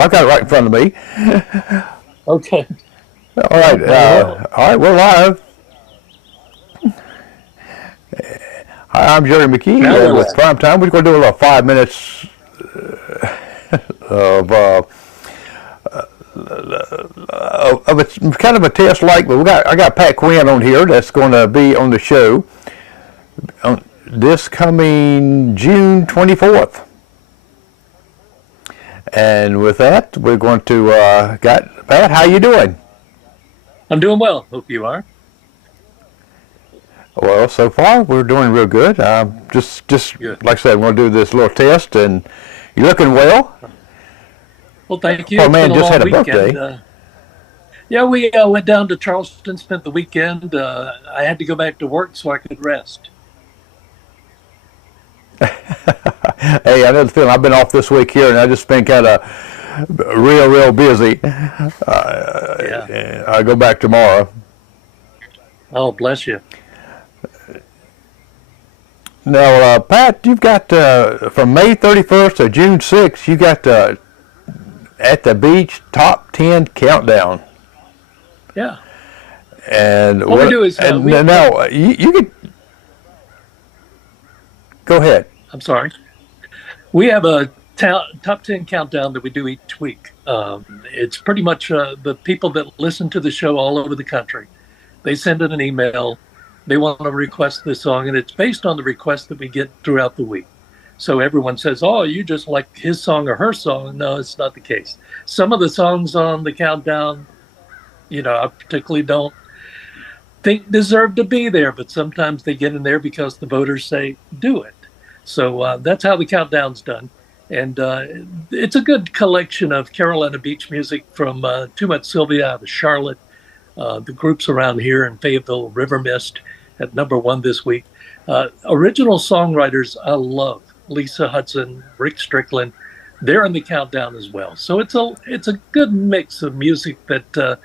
I've got it right in front of me. Okay. All right. All right. We're live. Hi, I'm Jerry McKee Now we're with live. Prime Time. We're going to do a little 5 minutes of of a kind of a test like, but I got Pat Gwinn on here that's going to be on the show on this coming June 24th. And with that, we're going to got Pat. How you doing? I'm doing well. Hope you are. Well, so far we're doing real good. Just Good. like I said, we're going to do this little test, and you're looking well. Well, thank you. Poor It's been man a just long had a weekend. birthday. Yeah, we went down to Charleston, spent the weekend. I had to go back to work so I could rest. Hey, I know the feeling. I've been off this week here, and I just been kind of real busy. Yeah. I go back tomorrow. Oh, bless you. Now, Pat, you've got from May 31st to June 6th, you got at the beach top 10 countdown. Yeah. And What we do is and we. now you could go ahead. I'm sorry. We have a top 10 countdown that we do each week. It's pretty much the people that listen to the show all over the country. They send in an email. They want to request this song, and it's based on the requests that we get throughout the week. So everyone says, "Oh, you just like his song or her song." No, it's not the case. Some of the songs on the countdown, I particularly don't think deserve to be there, but sometimes they get in there because the voters say do it. So that's how the countdown's done. And it's a good collection of Carolina beach music from Too Much Sylvia out of Charlotte, the groups around here in Fayetteville, River Mist at #1 this week. Original songwriters I love, Lisa Hudson, Rick Strickland, they're in the countdown as well. So it's a good mix of music that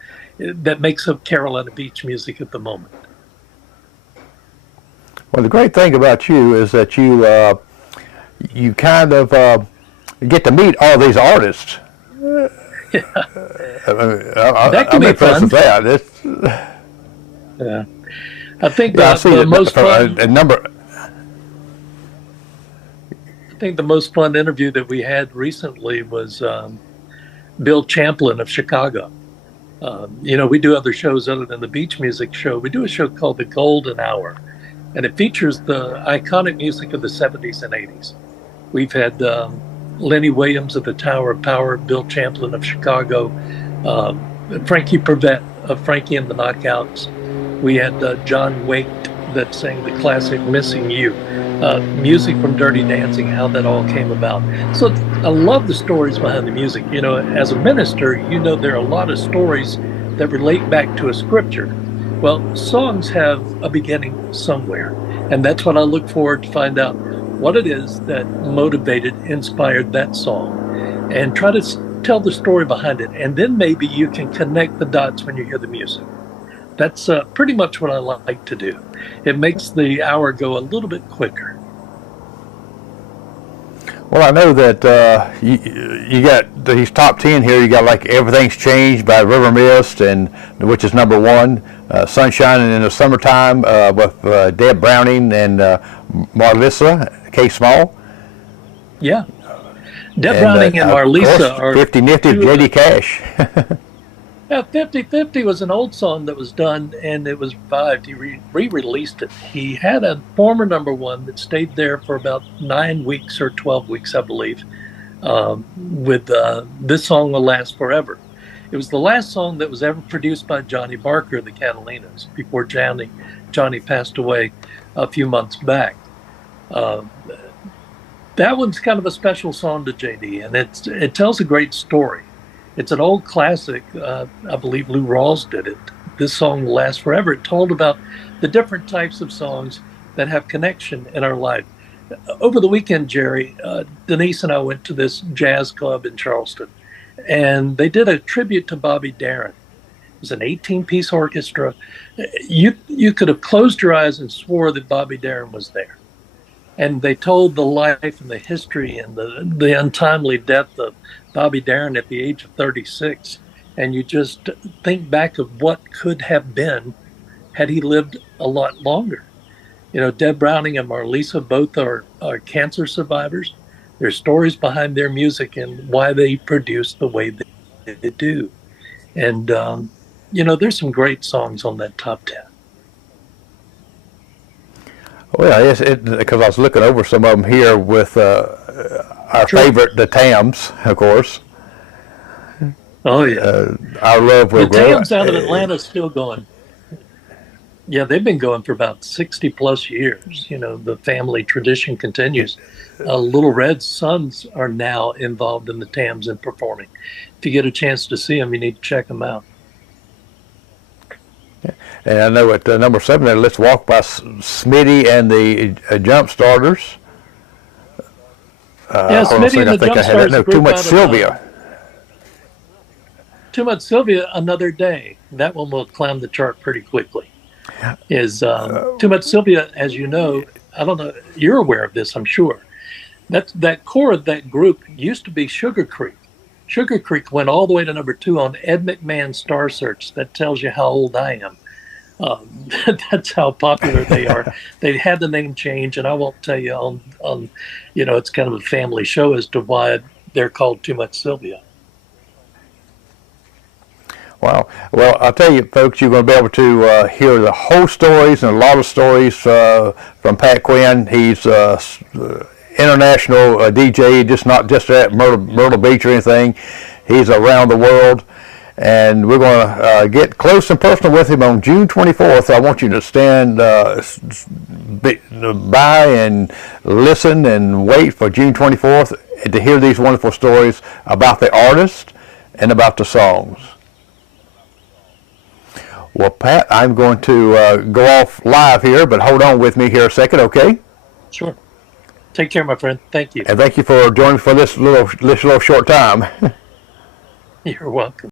makes up Carolina beach music at the moment. Well, the great thing about you is that you kind of get to meet all these artists. That can I'm be impressed fun. with that. Yeah. I think Yeah, I see the it most from fun a number. I think the most fun interview that we had recently was Bill Champlin of Chicago. We do other shows other than the beach music show. We do a show called The Golden Hour, and it features the iconic music of the 70s and 80s. We've had Lenny Williams of the Tower of Power, Bill Champlin of Chicago, Frankie Prevette of Frankie and the Knockouts. We had John Waite that sang the classic Missing You, music from Dirty Dancing, how that all came about. So I love the stories behind the music. As a minister, there are a lot of stories that relate back to a scripture. Well, songs have a beginning somewhere, and that's what I look forward to find out what it is that motivated, inspired that song, and try to tell the story behind it. And then maybe you can connect the dots when you hear the music. That's pretty much what I like to do. It makes the hour go a little bit quicker. Well, I know that you got these top 10 here. You got like Everything's Changed by River Mist, and which is #1. Sunshine in the Summertime with Deb Browning and Marlissa K. Small. Yeah. Deb And Browning and of Marlisa course, are 50 Nifty two of J.D. the. Cash. Yeah, 50/50 was an old song that was done and it was revived. He re-released it. He had a former #1 that stayed there for about 9 weeks or 12 weeks, I believe, with This Song Will Last Forever. It was the last song that was ever produced by Johnny Barker of the Catalinas before Johnny passed away a few months back. Uh, that one's kind of a special song to JD, and it tells a great story. It's an old classic. I believe Lou Rawls did it. This Song Will Last Forever. It told about the different types of songs that have connection in our life. Over the weekend, Jerry, Denise and I went to this jazz club in Charleston, and they did a tribute to Bobby Darin. It was an 18-piece orchestra. You could have closed your eyes and swore that Bobby Darin was there. And they told the life and the history and the untimely death of Bobby Darin at the age of 36. And you just think back of what could have been had he lived a lot longer. You know, Deb Browning and Marlisa both are cancer survivors. There's stories behind their music and why they produce the way they do. And, you know, there's some great songs on that top 10. Well, yes, because I was looking over some of them here with our Sure. favorite, the Tams, of course. Oh, yeah. Our love will The grow. Tams out of Atlanta is still going. Yeah, they've been going for about 60 plus years. You know, the family tradition continues. Little Red's sons are now involved in the Tams and performing. If you get a chance to see them, you need to check them out. And I know at number 7 there, Let's Walk by Smitty and the Jump Starters. Yeah, hold on a Smitty second, and the I think I had that. Jumpstars No, group Too Much out of, Sylvia. Too Much Sylvia, Another Day. That one will climb the chart pretty quickly. Is Too Much Sylvia, as you know, I don't know, you're aware of this, I'm sure. That core of that group used to be Sugar Creek. Sugar Creek went all the way to number 2 on Ed McMahon's Star Search. That tells you how old I am. That's how popular they are. They had the name change, and I won't tell you on you know, it's kind of a family show as to why they're called Too Much Sylvia. Wow. Well, I'll tell you, folks, you're going to be able to hear the whole stories and a lot of stories from Pat Gwinn. He's international DJ, just not just at Myrtle Beach or anything. He's around the world. And we're going to get close and personal with him on June 24th. I want you to stand by and listen and wait for June 24th to hear these wonderful stories about the artist and about the songs. Well, Pat, I'm going to go off live here, but hold on with me here a second, okay? Sure. Take care, my friend. Thank you. And thank you for joining for this little short time. You're welcome.